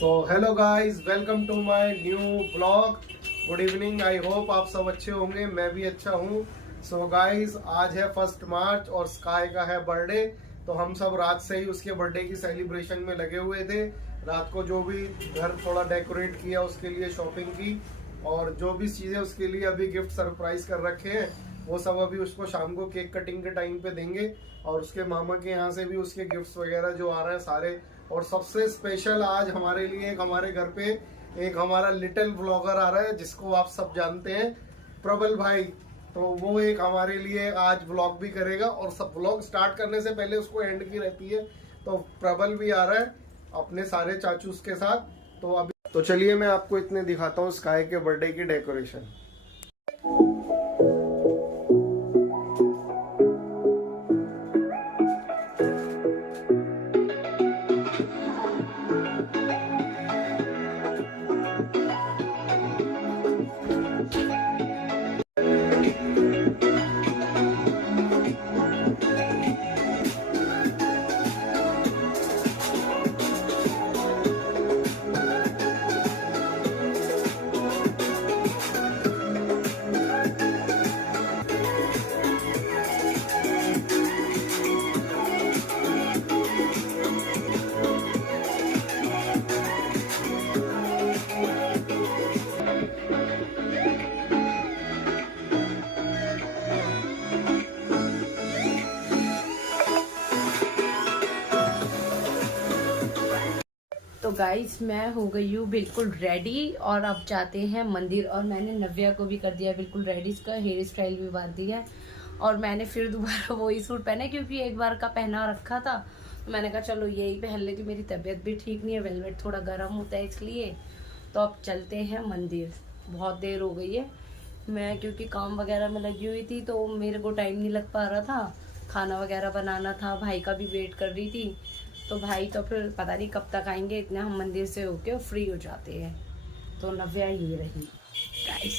So hello guys, welcome to my new blog. Good evening, I hope आप सब अच्छे होंगे, मैं भी अच्छा हूँ। सो गाइस, आज है 1 मार्च और स्काई का है बर्थडे। तो हम सब रात से ही उसके बर्थडे की सेलिब्रेशन में लगे हुए थे। रात को जो भी घर थोड़ा डेकोरेट किया, उसके लिए शॉपिंग की, और जो भी चीज़ें उसके लिए अभी गिफ्ट सरप्राइज कर रखे हैं वो सब अभी उसको शाम को केक कटिंग के टाइम पे देंगे। और उसके मामा के यहाँ से भी उसके गिफ्ट्स वगैरह जो आ रहे हैं सारे। और सबसे स्पेशल आज हमारे लिए एक हमारे घर पे एक हमारा लिटिल व्लॉगर आ रहा है जिसको आप सब जानते हैं, प्रबल भाई। तो वो एक हमारे लिए आज व्लॉग भी करेगा, और सब व्लॉग स्टार्ट करने से पहले उसको एंड की रहती है। तो प्रबल भी आ रहा है अपने सारे चाचूस के साथ। तो अभी तो चलिए मैं आपको इतने दिखाता हूँ स्काई के बर्थडे की डेकोरेशन। तो गाइस, मैं हो गई हूँ बिल्कुल रेडी और अब जाते हैं मंदिर। और मैंने नव्या को भी कर दिया बिल्कुल रेडी, इसका हेयर स्टाइल भी बांध दिया है। और मैंने फिर दोबारा वही सूट पहना क्योंकि एक बार का पहना रखा था, तो मैंने कहा चलो यही पहन लेती। मेरी तबीयत भी ठीक नहीं है, वेलवेट थोड़ा गर्म होता है इसलिए। तो अब चलते हैं मंदिर, बहुत देर हो गई है। मैं क्योंकि काम वगैरह में लगी हुई थी तो मेरे को टाइम नहीं लग पा रहा था, खाना वगैरह बनाना था, भाई का भी वेट कर रही थी। तो भाई तो फिर पता नहीं कब तक आएंगे, इतने हम मंदिर से होके फ्री हो जाते हैं। तो नव्या ये रही गाइस।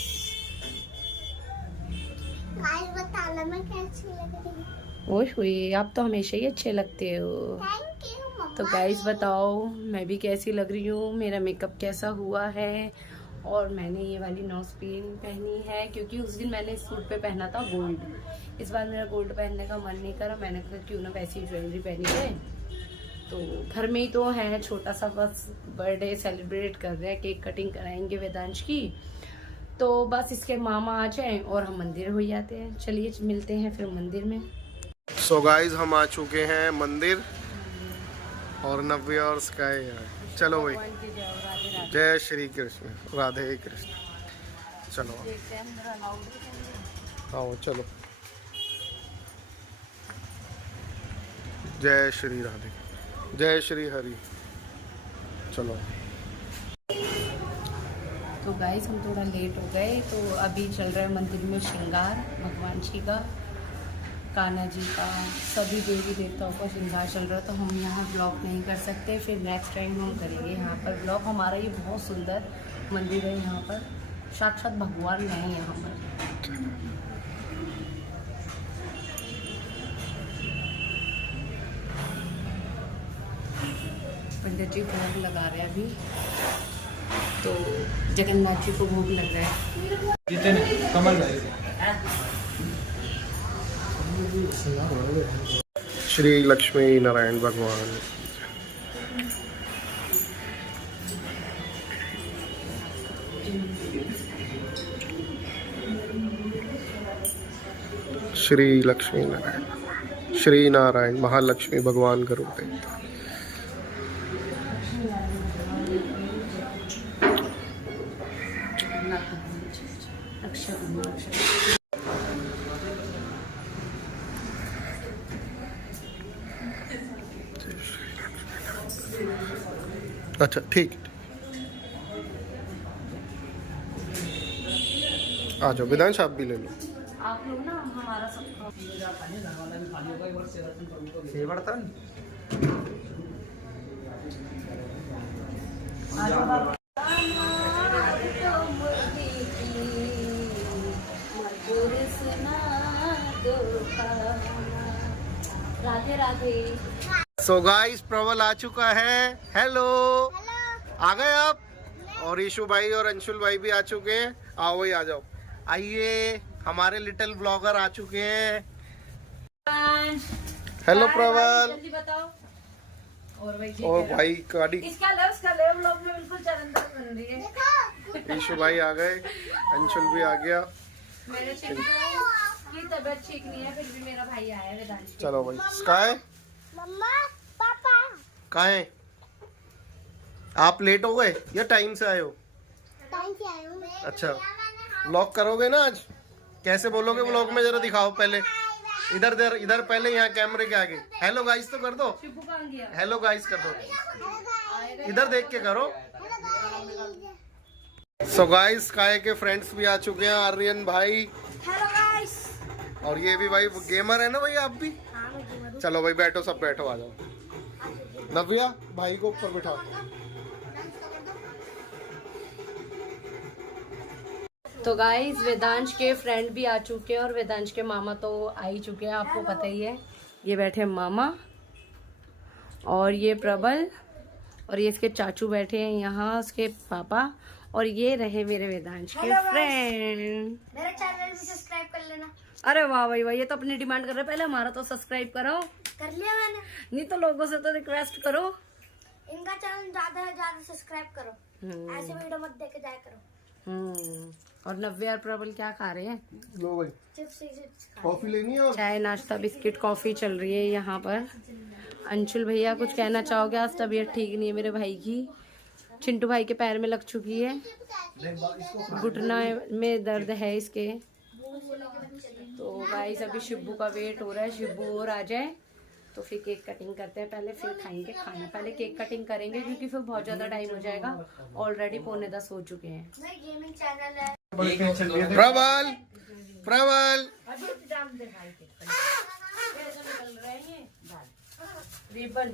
बताना मैं कैसी लग रही हूँ। ओह हुई, आप तो हमेशा ही अच्छे लगते हो। थैंक यू मम्मा। तो गाइस बताओ मैं भी कैसी लग रही हूँ, मेरा मेकअप कैसा हुआ है। और मैंने ये वाली नोज पिन पहनी है क्योंकि उस दिन मैंने इस सूट पे पहना था गोल्ड। इस बार मेरा गोल्ड पहनने का मन नहीं करा, मैंने कहा क्यों ना वैसी ज्वेलरी पहनी है। तो घर में ही तो है, छोटा सा बस बर्थडे सेलिब्रेट कर रहे हैं, केक कटिंग कराएंगे वेदांश की। तो बस इसके मामा आ जाएं और हम मंदिर हो जाते हैं। चलिए मिलते हैं फिर मंदिर में। सो गाइस, हम आ चुके हैं मंदिर और नव्या और स्काई है। चलो भाई, जय श्री कृष्ण, राधे कृष्ण। चलो आओ, चलो। जय श्री राधे, जय श्री हरि। चलो। तो गाइस हम थोड़ा लेट हो गए, तो अभी चल रहा है मंदिर में श्रृंगार भगवान जी का, कान्हा जी का, सभी देवी देवताओं का श्रृंगार चल रहा है। तो हम यहाँ ब्लॉग नहीं कर सकते, फिर नेक्स्ट टाइम हम करेंगे यहाँ पर ब्लॉग। हमारा ये बहुत सुंदर मंदिर है, यहाँ पर साक्षात भगवान है यहाँ पर। पंडित जी भोग लगा रहे हैं अभी, तो जगन्नाथ जी को भोग लग रहा है। कमल श्री लक्ष्मी नारायण भगवान। श्री लक्ष्मी नारायण, श्री नारायण महालक्ष्मी भगवान का रूप है। अच्छा ठीक, आ जाओ विधांश, आप भी ले लो। आप लोग ना हमारा सब राधे राधे। सो गाइस, प्रबल आ चुका है। हेलो, आ गए आप? और ईशु भाई और अंशुल भाई भी आ चुके हैं। आओ भाई आ जाओ, आइए, हमारे लिटिल ब्लॉगर आ चुके हैं। हेलो प्रबल। जल्दी बताओ। और भाई गाड़ी इसका ले व्लॉग में बिल्कुल चरंदर बन रही है। ईशु भाई आ गए, अंशुल भी आ गया। मेरे चिंटू की तबीयत ठीक नहीं है, फिर भी मेरा भाई आया है वेदांश। चलो भाई, स्काई मम्मा पापा कहाँ है? आप लेट हो गए या टाइम से आए हो? टाइम से आए हूँ। अच्छा, व्लॉग करोगे ना आज? कैसे बोलोगे व्लॉग में, जरा दिखाओ पहले। इधर पहले, यहाँ कैमरे के आगे हेलो गाइस तो कर दो। शिबू कहाँ गया? हेलो गाइस कर दो, इधर देख के करो। सो गाइस, स्काई के फ्रेंड्स भी आ चुके हैं, आर्यन भाई। Hello guys. और ये भी भाई गेमर है ना भाई, आप भी? चलो भाई बैठो, सब बैठो, आ जाओ। नव्या भाई को ऊपर बिठाओ। तो गाइस, वेदांश के फ्रेंड भी आ चुके हैं और वेदांश के मामा तो आ ही चुके हैं, आपको पता ही है। ये बैठे मामा और ये प्रबल और ये इसके चाचू बैठे हैं यहाँ, उसके पापा। और ये रहे मेरे वेदांश के फ्रेंड। मेरे चैनल भी सब्सक्राइब कर लेना। अरे वाह भाई वाह, ये तो अपनी डिमांड कर रहे हैं। पहले हमारा तो सब्सक्राइब करो। कर लिया मैंने। नहीं तो लोगों से तो रिक्वेस्ट करो। इनका चैनल ज्यादा है, ज्यादा सब्सक्राइब करो। ऐसे वीडियो मत देखे जाया करो। और नव्या और प्रबल क्या खा रहे हैं? लो भाई, चिप्स कॉफी लेनी है? और चाय नाश्ता बिस्किट कॉफी चल रही है यहाँ पर। अंशुल भैया कुछ कहना चाहोगे? आज तबीयत ठीक नहीं है मेरे भाई की। चिंटू भाई के पैर में लग चुकी है, घुटना में दर्द है इसके। तो गाइस अभी शिब्बू का वेट हो रहा है, शिब्बू और आ जाए तो फिर केक कटिंग करते हैं। पहले फिर खाएंगे खाना, पहले केक कटिंग करेंगे क्योंकि फिर बहुत ज्यादा टाइम हो जाएगा। ऑलरेडी 9:45 हो चुके हैं। गेमिंग चैनल है। प्रबल प्रबल रिबन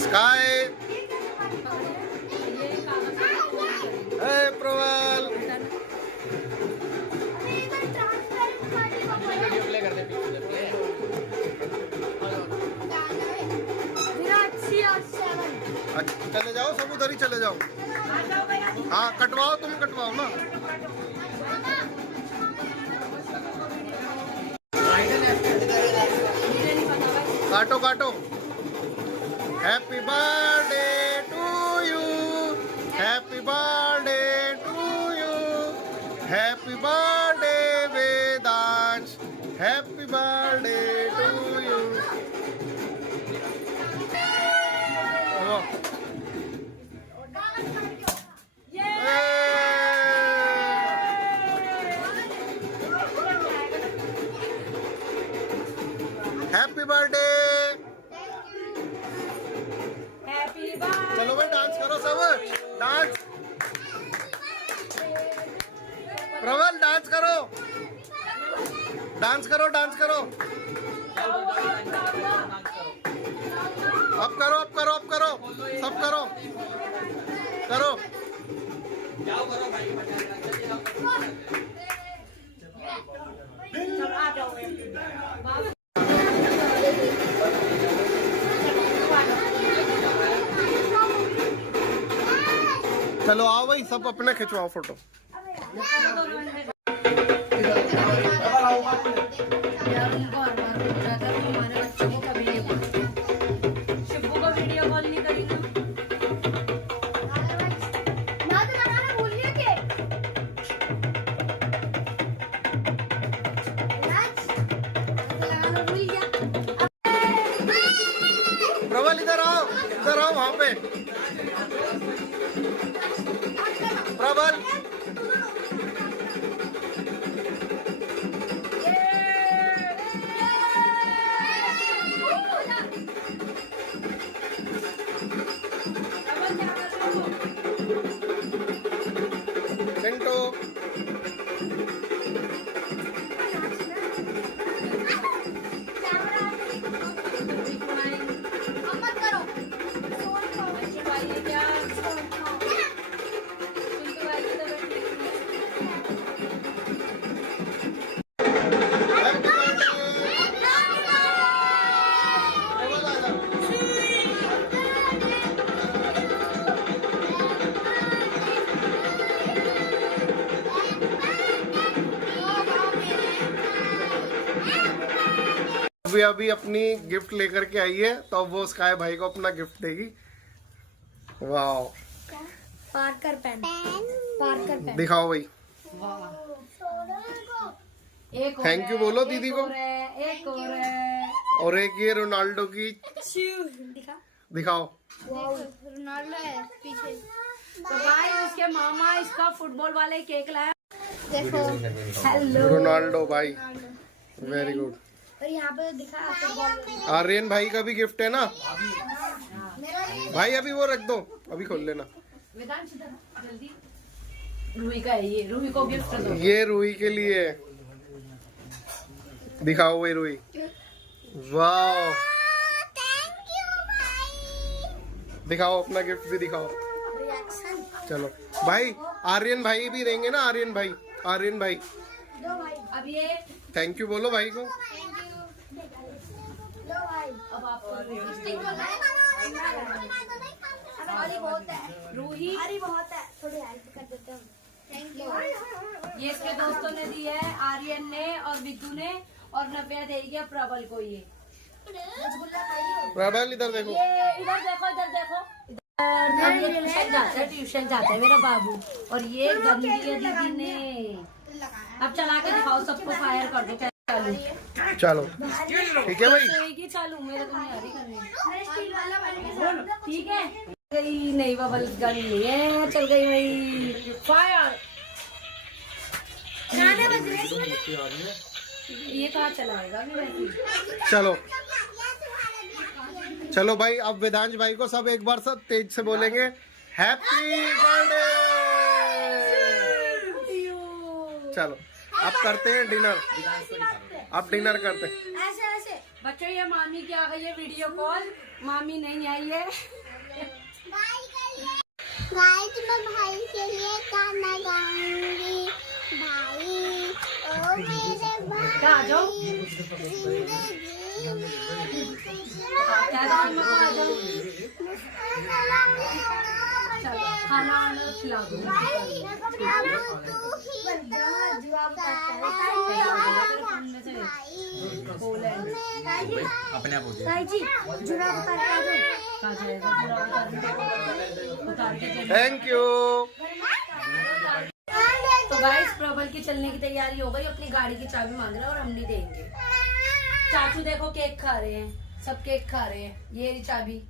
स्काई, प्रबल चले जाओ, सब उधर ही चले जाओ। हाँ कटवाओ, तुम कटवाओ ना। काटो काटो। Happy birthday to you, happy birthday to you, happy birthday Vedansh, happy birthday to you. Happy birthday. चलो भाई डांस करो सब, डांस। प्रबल डांस करो, डांस करो, डांस करो। अब करो, अब करो, अब करो, सब करो, करो। चलो आओ भाई, सब अपने खिंचवाओ फोटो। प्रबल इधर आओ, इधर आओ, वहां पे प्रबल। चिंटू अभी अभी अपनी गिफ्ट लेकर के आई है, तो अब वो स्काई भाई को अपना गिफ्ट देगी। वाह, पार्कर पेन, पार्कर पेन दिखाओ भाई। एक और थैंक यू बोलो दीदी को। एक और है। और एक ये रोनाल्डो की दिखाओ। रोनाल्डो है पीछे। तो भाई उसके मामा इसका फुटबॉल वाले केक लाया। देखो हेलो रोनाल्डो भाई, वेरी गुड। और यहाँ पे दिखा फुटबॉल। आर्यन भाई का भी गिफ्ट है ना भाई, अभी वो रख दो, अभी खोल लेना। वेदांश जल्दी। रूही का है ये, रूही को गिफ्ट दो। ये रूही के लिए है। दिखाओ वही रूही। वाह, थैंक यू भाई। दिखाओ अपना गिफ्ट भी दिखाओ। रिएक्शन चलो भाई, आर्यन भाई भी देंगे ना। आर्यन भाई, आर्यन भाई दो भाई। अब ये थैंक यू बोलो भाई को। Thank you. लो भाई। अब आपको हरी बहुत है, रूही, हरी बहुत है, थोड़ी हेल्प कर देते हैं। Thank you. ये इसके दोस्तों ने दी है, आर्यन ने और विद्दू ने, और नव्या देगी प्रबल को। ये रसगुल्ला खाइए। प्रबल इधर देखो। ये इधर देखो, इधर देखो। अब ये ट्यूशन जाता है, ट्यूशन जाता है मेरा बाबू। और ये गंदी है दीदी ने। अब चला के दिखाओ, सबको फायर कर दो। चालू चलो ठीक है भाई। रहेगी चालू, मेरे को नहीं आ रही करनी। मेरे स्टील वाला बन गया। ठीक है, गई नहीं बबल गन नहीं है, चल गई भाई फायर। गाने बज रहे हैं। ये कहाँ चलाएगा अभी वैसे। चलो चलो भाई, अब वेदांश भाई को सब एक बार सब तेज से बोलेंगे हैप्पी बर्थडे। चलो अब करते हैं डिनर। अब डिनर करते हैं। ऐसे ऐसे। बच्चों ये मामी की आ गई है वीडियो कॉल, मामी नहीं आई है। गाइस मैं भाई के लिए गाना गाऊंगी। भाई ओ मेरे भाई, आ जाओ, खाना वाना खिला दो। अपने आप होती है। भाई जी जुड़ा उतार के आ जाओ। कहाँ जाएगा पूरा उतार के। Thank you. तो गाइस प्रबल की चलने की तैयारी हो गई, अपनी गाड़ी की चाबी मांग रहा है और हम नहीं देंगे। चाचू देखो केक खा रहे हैं, सब केक खा रहे हैं। ये रही चाबी,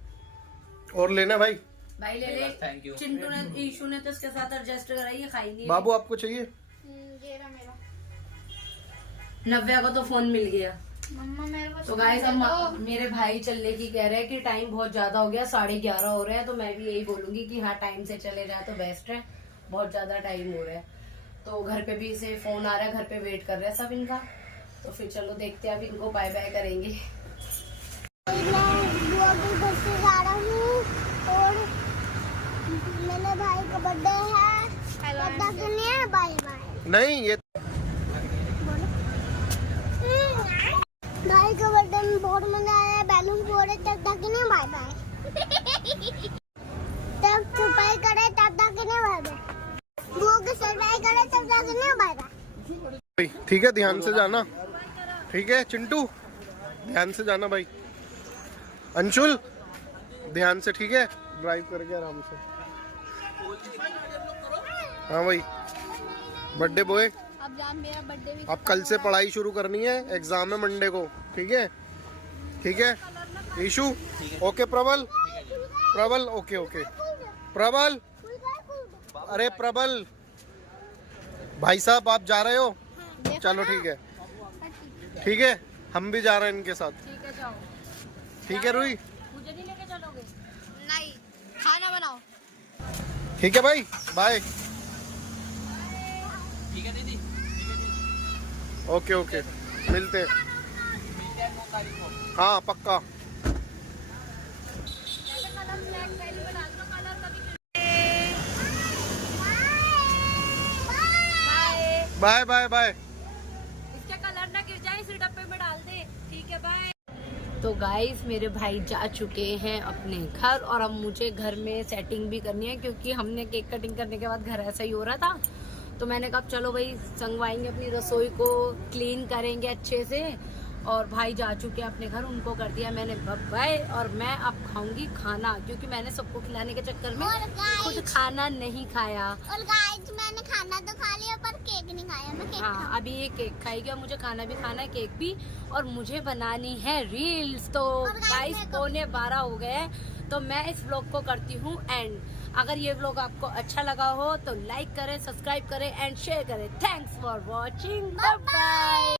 और लेना भाई। भाई ले ले। Thank you. चिंटू ने, ईशू ने तो इसके साथ एडजस्ट कराई है, खाई नहीं है। बाबू आपको चाहिए? ये रहा मेरा। नव्या को तो फोन मिल गया। मम्मा मेरे को तो गाइस अब मेरे भाई चलने की कह रहे हैं कि टाइम बहुत ज्यादा हो गया, 11:30 हो रहे हैं। तो मैं भी यही बोलूंगी कि हाँ टाइम से चले जाए तो बेस्ट है, बहुत ज्यादा टाइम हो रहा है। तो घर पे भी इसे फोन आ रहा है, घर पे वेट कर रहे हैं सब इनका। तो फिर चलो देखते हैं, अब इनको बाय बाय करेंगे। और मेरे भाई का बर्थडे है। Bye bye. नहीं, ये भाई का बर्थडे में बहुत मजा आया। बैलून फोड़े तब तक नहीं बाय बाय। तब छुपाई करे तब तक नहीं बाय बाय। वो के सरप्राइज करे तब तक नहीं बाय बाय। ठीक है, ध्यान से जाना। ठीक है चिंटू, ध्यान से जाना भाई। अंशुल ध्यान से, ठीक है, ड्राइव करके आराम से। हाँ भाई, बर्थडे बॉय। अब जान मेरा बर्थडे भी। अब कल से पढ़ाई शुरू करनी है, एग्जाम है मंडे को। ठीक है, ठीक है ईशू। ओके प्रबल, प्रबल ओके ओके प्रबल। अरे प्रबल भाई साहब आप जा रहे हो? चलो ठीक है, ठीक है, हम भी जा रहे हैं इनके साथ। ठीक है जाओ। ठीक है रूही, मुझे नहीं लेके चलोगे? नहीं, खाना बनाओ। ठीक है भाई, बाय। ठीक है दीदी। ओके ओके, मिलते हैं। हाँ पक्का। Bye bye bye. इसके कलर ना गिर जाए, इस डब्बे में डाल दे। ठीक है बाय। तो गाइस मेरे भाई जा चुके हैं अपने घर, और अब मुझे घर में सेटिंग भी करनी है, क्योंकि हमने केक कटिंग करने के बाद घर ऐसा ही हो रहा था। तो मैंने कहा चलो भाई संगवाएंगे, अपनी रसोई को क्लीन करेंगे अच्छे से, और भाई जा चुके हैं अपने घर, उनको कर दिया मैंने बाय। और मैं अब खाऊंगी खाना, क्योंकि मैंने सबको खिलाने के चक्कर में खुद खाना नहीं खाया। और गाइस मैंने खाना तो खा लिया पर केक नहीं खाया। मैं केक हाँ, अभी ये केक खाएगी और मुझे खाना भी खाना है, केक भी, और मुझे बनानी है रील्स। तो गाइस 11:15 हो गए हैं, तो मैं इस व्लॉग को करती हूँ एंड। अगर ये व्लॉग आपको अच्छा लगा हो तो लाइक करें, सब्सक्राइब करें एंड शेयर करें। Thanks for watching, bye bye.